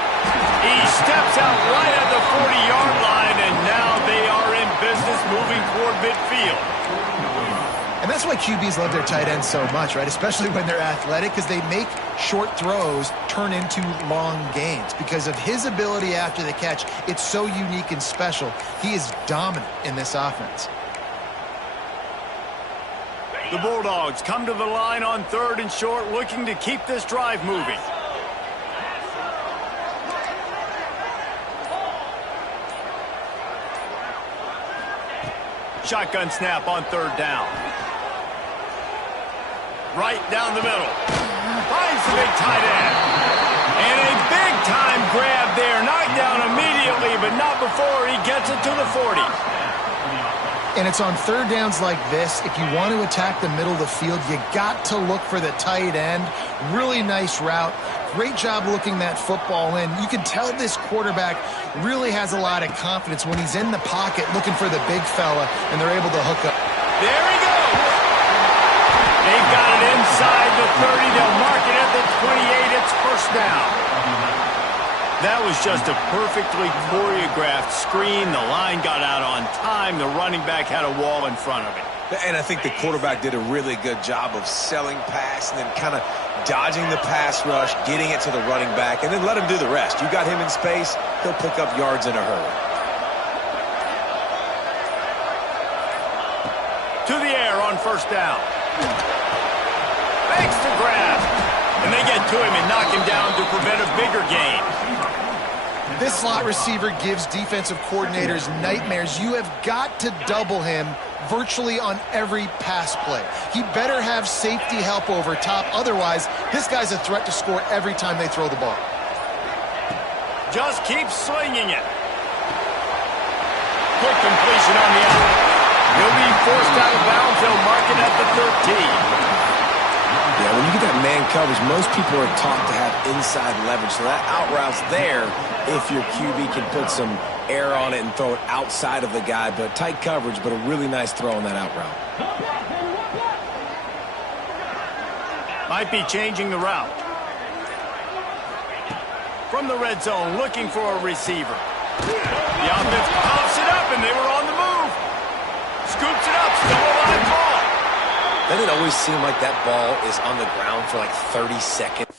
He steps out right at the 40-yard line, and now they are in business moving toward midfield. And that's why QBs love their tight ends so much, right? Especially when they're athletic, because they make short throws turn into long gains. Because of his ability after the catch, it's so unique and special. He is dominant in this offense. The Bulldogs come to the line on 3rd and short, looking to keep this drive moving. Shotgun snap on 3rd down. Right down the middle. Finds the big tight end. And a big-time grab there. Knocked down immediately, but not before he gets it to the 40. And it's on third downs like this. If you want to attack the middle of the field, you got to look for the tight end. Really nice route. Great job looking that football in. You can tell this quarterback really has a lot of confidence when he's in the pocket looking for the big fella, and they're able to hook up. There he goes. They've got it inside the 30. They'll mark it at the 28. It's first down. That was just a perfectly choreographed screen. The line got out on time. The running back had a wall in front of it. And I think the quarterback did a really good job of selling pass and then kind of dodging the pass rush, getting it to the running back, and then let him do the rest. You got him in space, he'll pick up yards in a hurry. To the air on first down. Makes the grab. And they get to him and knock him down to prevent a bigger gain. This slot receiver gives defensive coordinators nightmares. You have got to double him virtually on every pass play. He better have safety help over top. Otherwise, this guy's a threat to score every time they throw the ball. Just keep slinging it. Quick completion on the out. He'll be forced out of bounds. They'll mark it at the 13. Yeah, when you get that man coverage, most people are taught to have inside leverage. So that out route's there if your QB can put some air on it and throw it outside of the guy. But tight coverage, but a really nice throw on that out route. Might be changing the route. From the red zone, looking for a receiver. The offense pops it up, and they were on the move. Scoops it up, still a live ball. Doesn't it always seem like that ball is on the ground for like 30 seconds?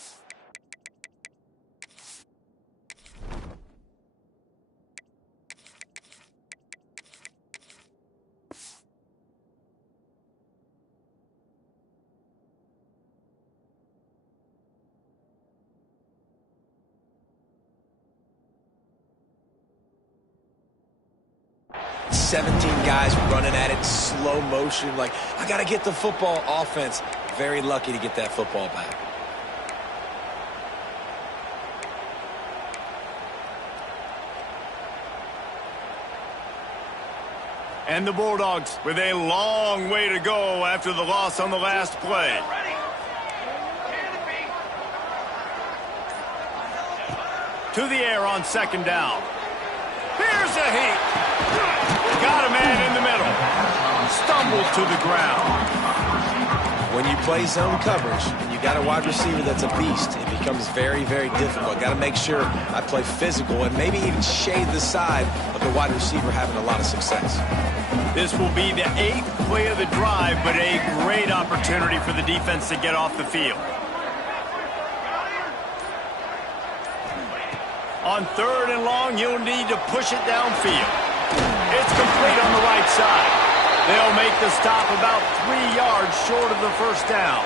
Guys running at it, slow motion, like, I got to get the football. Offense, very lucky to get that football back. And the Bulldogs with a long way to go after the loss on the last play. To the air on second down. Here's a heat. Got a man in the middle. Stumbled to the ground. When you play zone coverage and you got a wide receiver that's a beast, it becomes very, very difficult. Got to make sure I play physical and maybe even shade the side of the wide receiver having a lot of success. This will be the 8th play of the drive, but a great opportunity for the defense to get off the field. On third and long, you'll need to push it downfield. It's complete on the right side. They'll make the stop about 3 yards short of the first down.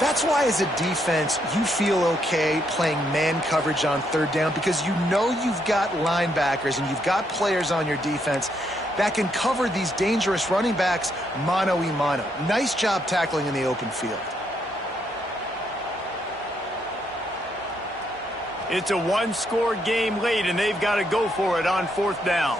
That's why as a defense, you feel okay playing man coverage on third down because you know you've got linebackers and you've got players on your defense that can cover these dangerous running backs mano-a-mano. Nice job tackling in the open field. It's a one-score game late, and they've got to go for it on fourth down.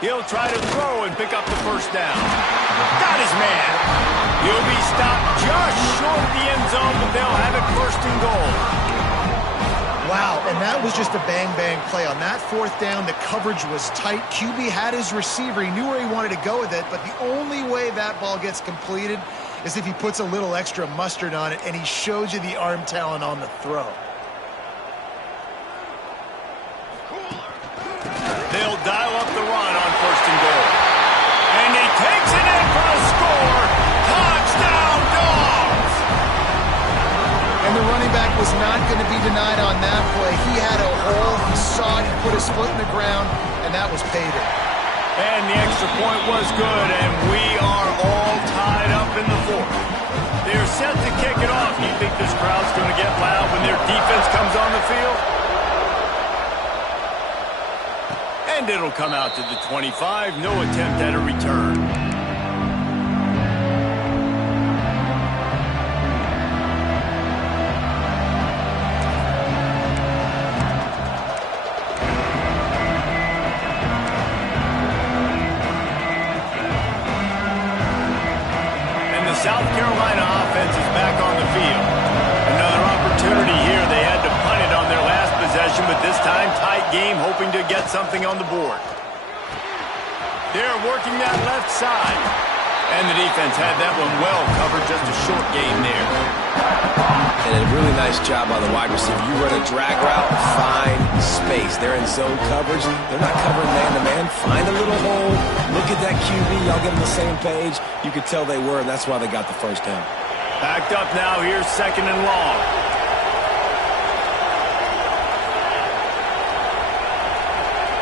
He'll try to throw and pick up the first down. Got his man. He'll be stopped just short of the end zone, but they'll have it first and goal. Wow, and that was just a bang-bang play. On that fourth down, the coverage was tight. QB had his receiver. He knew where he wanted to go with it, but the only way that ball gets completed is if he puts a little extra mustard on it, and he shows you the arm talent on the throw. They'll dial up the run on first and goal. And he takes it in for a score. Touchdown, Dogs! And the running back was not going to be denied on that play. He had a hole. He saw it. He put his foot in the ground, and that was paydirt. And the extra point was good, and we are all tied up in the fourth. They're set to kick it off. Do you think this crowd's going to get loud when their defense comes on the field? And it'll come out to the 25. No attempt at a return. South Carolina offense is back on the field. Another opportunity here. They had to punt it on their last possession, but this time tight game, hoping to get something on the board. They're working that left side. And the defense had that one well covered, just a short game there. And a really nice job by the wide receiver. You run a drag route, find space. They're in zone coverage. They're not covering man-to-man. Find a little hole. Look at that QB. Y'all get on the same page. You could tell they were, and that's why they got the first down. Backed up now. Here's 2nd and long.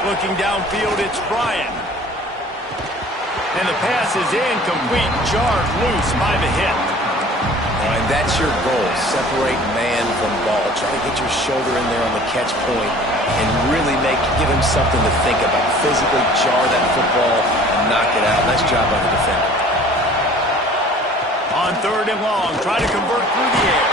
Looking downfield, it's Bryant. And the pass is incomplete, jarred loose by the hit. And that's your goal. Separate man from ball. Try to get your shoulder in there on the catch point and really give him something to think about. Physically jar that football and knock it out. Nice job by the defender. On 3rd and long, try to convert through the air.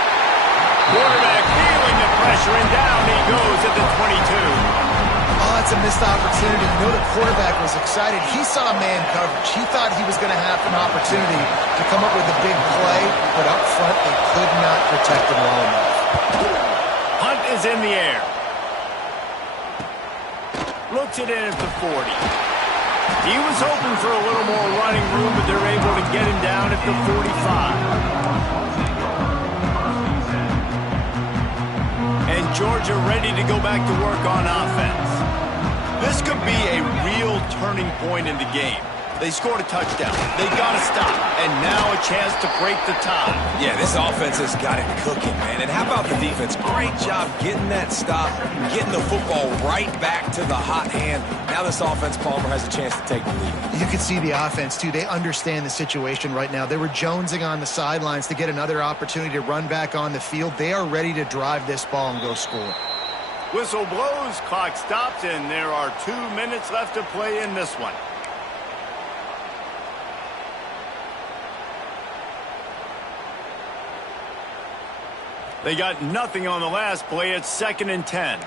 Quarterback feeling the pressure, and down he goes at the 22. Oh, that's a missed opportunity. You know the quarterback was excited. He saw man coverage. He thought he was going to have an opportunity to come up with a big play, but up front they could not protect him well enough. Hunt is in the air. Looks it in at the 40. He was hoping for a little more running room, but they're able to get him down at the 45. And Georgia ready to go back to work on offense. This could be a real turning point in the game. They scored a touchdown. They got to stop. And now a chance to break the tie. Yeah, this offense has got it cooking, man. And how about the defense? Great job getting that stop, getting the football right back to the hot hand. Now this offense, Palmer, has a chance to take the lead. You can see the offense, too. They understand the situation right now. They were jonesing on the sidelines to get another opportunity to run back on the field. They are ready to drive this ball and go score. Whistle blows, clock stops, and there are 2 minutes left to play in this one. They got nothing on the last play. It's 2nd and 10.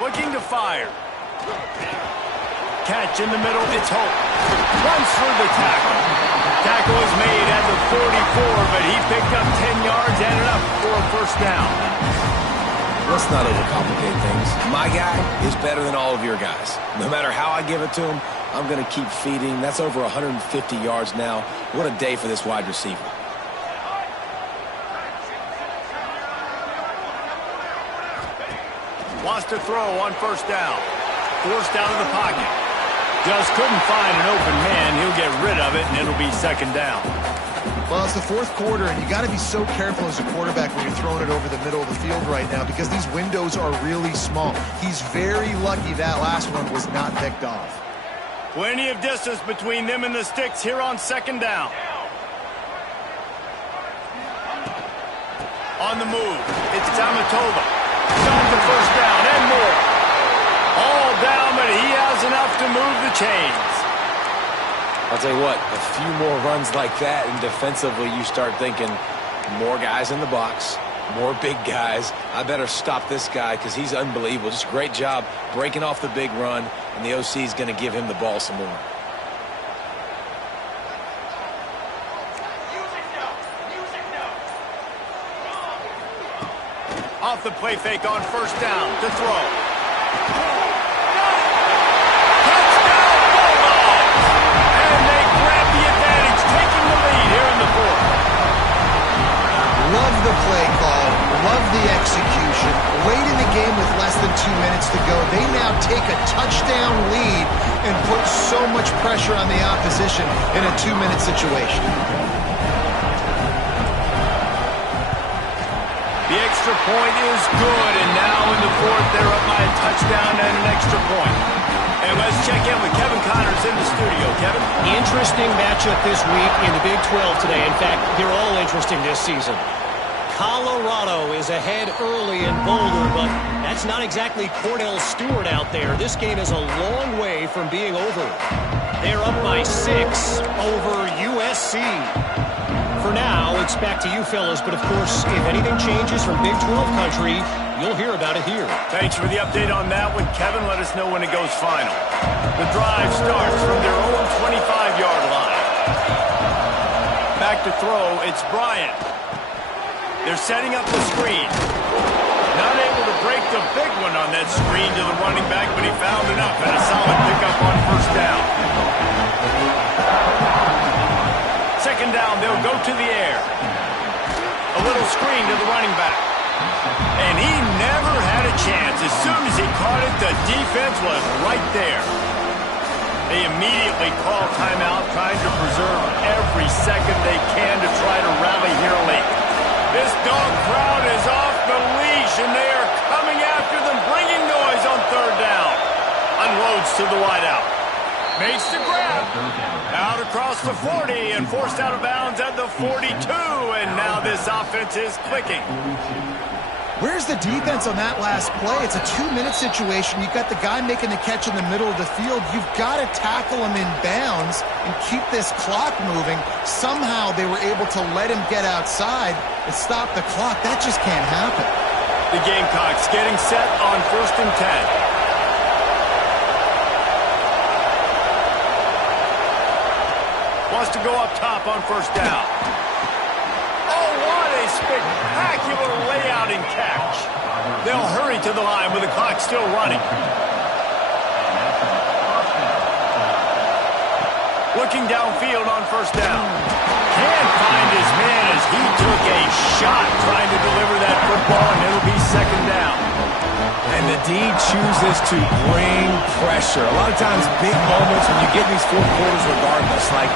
Looking to fire. Catch in the middle. It's Hope. Runs through the tackle. Tackle is made at the 44, but he picked up 10 yards, ended up for a first down. Let's not overcomplicate things. My guy is better than all of your guys. No matter how I give it to him, I'm going to keep feeding. That's over 150 yards now. What a day for this wide receiver. Wants to throw on first down. Forced out of the pocket. Just couldn't find an open man. He'll get rid of it, and it'll be 2nd down. Well, it's the 4th quarter, and you got to be so careful as a quarterback when you're throwing it over the middle of the field right now because these windows are really small. He's very lucky that last one was not picked off. Plenty of distance between them and the sticks here on 2nd down. On the move, it's Tamatova. Got the first down and more. All down, but he has enough to move the chains. I'll tell you what, a few more runs like that, and defensively you start thinking more guys in the box, more big guys. I better stop this guy because he's unbelievable. Just a great job breaking off the big run, and the OC is going to give him the ball some more. Off the play fake on first down to throw. Love the play call, love the execution. Late in the game with less than 2 minutes to go, they now take a touchdown lead and put so much pressure on the opposition in a 2-minute situation. The extra point is good, and now in the 4th, they're up by a touchdown and an extra point. And let's check in with Kevin Connors in the studio. Kevin? Interesting matchup this week in the Big 12 today. In fact, they're all interesting this season. Colorado is ahead early in Boulder, but that's not exactly Cordell Stewart out there. This game is a long way from being over. They're up by 6 over USC. For now, it's back to you fellas, but of course, if anything changes from Big 12 country, You'll hear about it here. Thanks for the update on that one, Kevin. Let us know when it goes final. The drive starts from their own 25-yard line. Back to throw, it's Bryant. They're setting up the screen. Not able to break the big one on that screen to the running back, but he found enough and a solid pickup on first down. Second down, they'll go to the air. A little screen to the running back. And he never had a chance. As soon as he caught it, the defense was right there. They immediately call timeout, trying to preserve every second they can to try to rally here late. This dog crowd is off the leash, and they are coming after them, bringing noise on third down. Unloads to the wideout. Makes the grab. Out across the 40 and forced out of bounds at the 42, and now this offense is clicking. Where's the defense on that last play? It's a 2-minute situation. You've got the guy making the catch in the middle of the field. You've got to tackle him in bounds and keep this clock moving. Somehow they were able to let him get outside and stop the clock. That just can't happen. The Gamecocks getting set on 1st and 10. Wants to go up top on first down. Oh, what a spectacular layout and catch. They'll hurry to the line with the clock still running. Looking downfield on first down. Can't find his man as he took a shot trying to deliver that football, and it'll be second down. And the D chooses to bring pressure. A lot of times, big moments when you get in these fourth quarters regardless, like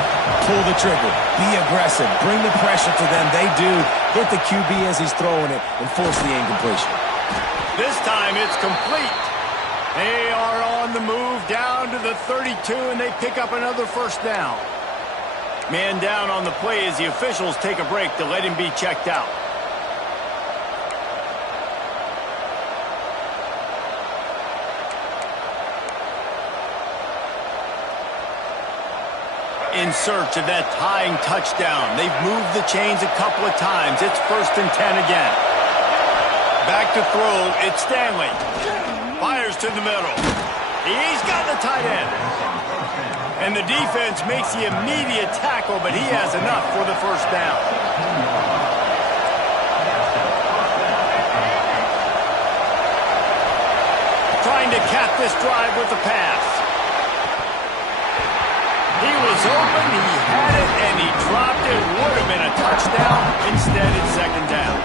pull the trigger, be aggressive, bring the pressure to them. They do. Hit the QB as he's throwing it and force the incompletion. This time it's complete. They are on the move down to the 32, and they pick up another first down. Man down on the play as the officials take a break to let him be checked out. In search of that tying touchdown. They've moved the chains a couple of times. It's 1st and 10 again. Back to throw, it's Stanley. Fires to the middle. He's got the tight end. And the defense makes the immediate tackle, but he has enough for the first down. Trying to cap this drive with the pass. He was open, he had it, and he dropped it. Would have been a touchdown. Instead, it's second down.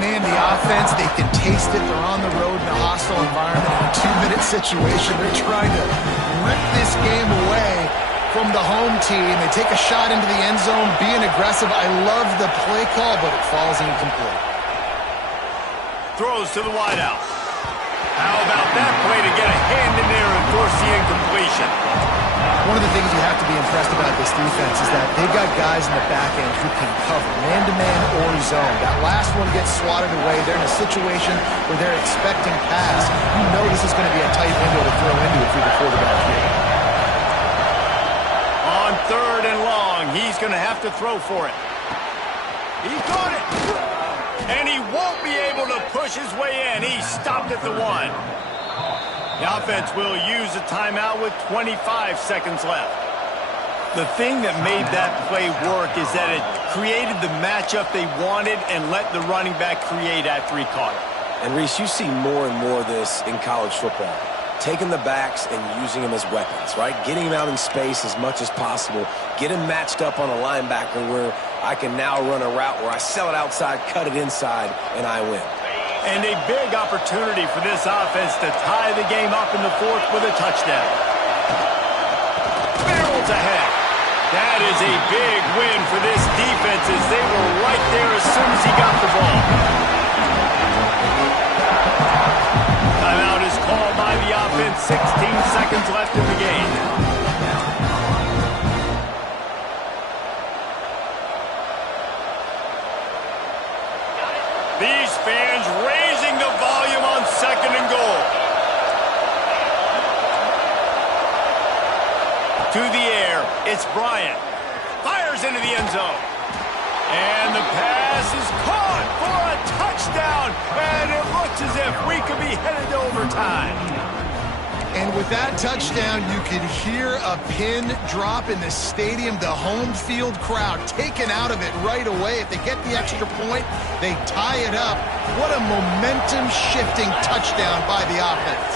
Man, the offense, they can taste it. They're on the road in a hostile environment in a 2-minute situation. They're trying to rip this game away from the home team. They take a shot into the end zone, being aggressive. I love the play call, but it falls incomplete. Throws to the wideout. How about that play to get a hand in there and force the incompletion? One of the things you have to be impressed about this defense is that they've got guys in the back end who can cover, man-to-man or zone. That last one gets swatted away. They're in a situation where they're expecting pass. You know this is going to be a tight window to throw into if you're the quarterback here. On 3rd and long, he's going to have to throw for it. He got it. And he won't be able to push his way in. He stopped at the 1. The offense will use a timeout with 25 seconds left. The thing that made that play work is that it created the matchup they wanted and let the running back create after he caught it. And, Reese, you see more and more of this in college football. Taking the backs and using them as weapons, right? Getting them out in space as much as possible. Get them matched up on a linebacker where I can now run a route where I sell it outside, cut it inside, and I win. And a big opportunity for this offense to tie the game up in the 4th with a touchdown. Barrels ahead. That is a big win for this defense as they were right there as soon as he got the ball. Timeout is called by the offense. 16 seconds left in the game. These fans raising the volume on 2nd and goal. To the air, it's Bryant. Fires into the end zone. And the pass is caught for a touchdown. And it looks as with that touchdown, you could hear a pin drop in the stadium. The home field crowd taken out of it right away. If they get the extra point, they tie it up. What a momentum-shifting touchdown by the offense.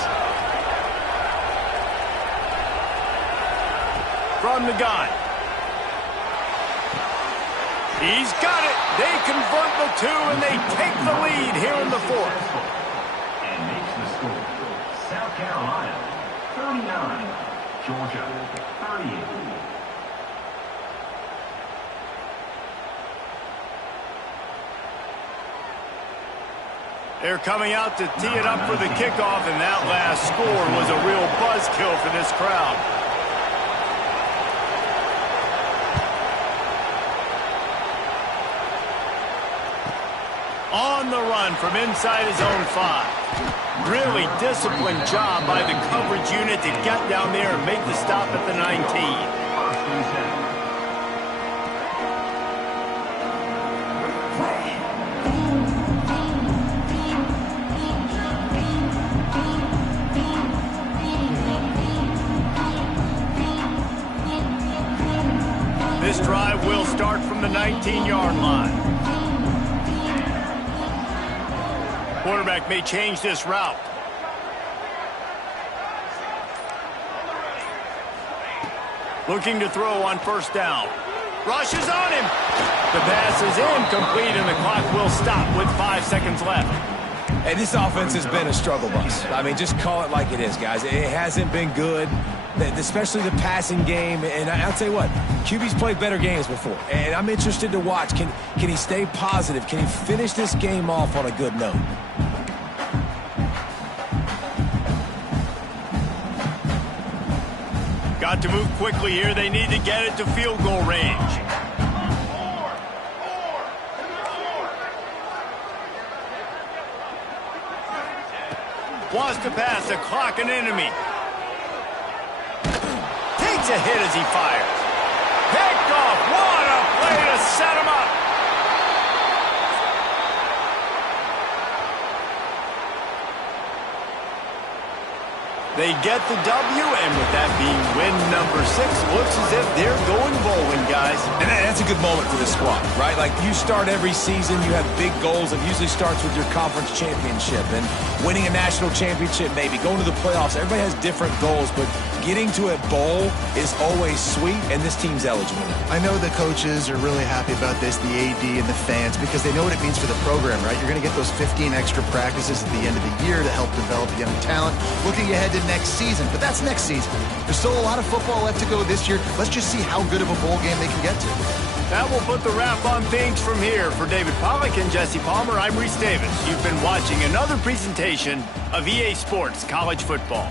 From the gun. He's got it. They convert the two, and they take the lead here in the fourth. And makes the score. South Carolina, 39. Georgia, 38. They're coming out to tee it up for the kickoff, and that last score was a real buzzkill for this crowd. On the run from inside his own 5. Really disciplined job by the coverage unit to get down there and make the stop at the 19. First and 10. This drive will start from the 19-yard line. Quarterback may change this route. Looking to throw on first down. Rushes on him. The pass is incomplete, and the clock will stop with 5 seconds left. And this offense has been a struggle bus. I mean, just call it like it is, guys. It hasn't been good, especially the passing game. And I'll tell you what, QB's played better games before. And I'm interested to watch. Can he stay positive? Can he finish this game off on a good note? Got to move quickly here. They need to get it to field goal range. Wants to pass the clock, an enemy. Takes a hit as he fires. Picked off. What a play to set him up. They get the W, and with that being win number 6, looks as if they're going bowling, guys. And that's a good moment for this squad, right? Like, you start every season, you have big goals. It usually starts with your conference championship and winning a national championship, maybe going to the playoffs. Everybody has different goals, but getting to a bowl is always sweet, and this team's eligible. I know the coaches are really happy about this, the AD and the fans, because they know what it means for the program, right? You're going to get those 15 extra practices at the end of the year to help develop young talent. Looking ahead to next season, but that's next season. There's still a lot of football left to go this year. Let's just see how good of a bowl game they can get to. That will put the wrap on things from here. For David Pollack and Jesse Palmer, I'm Reese Davis. You've been watching another presentation of EA Sports College Football.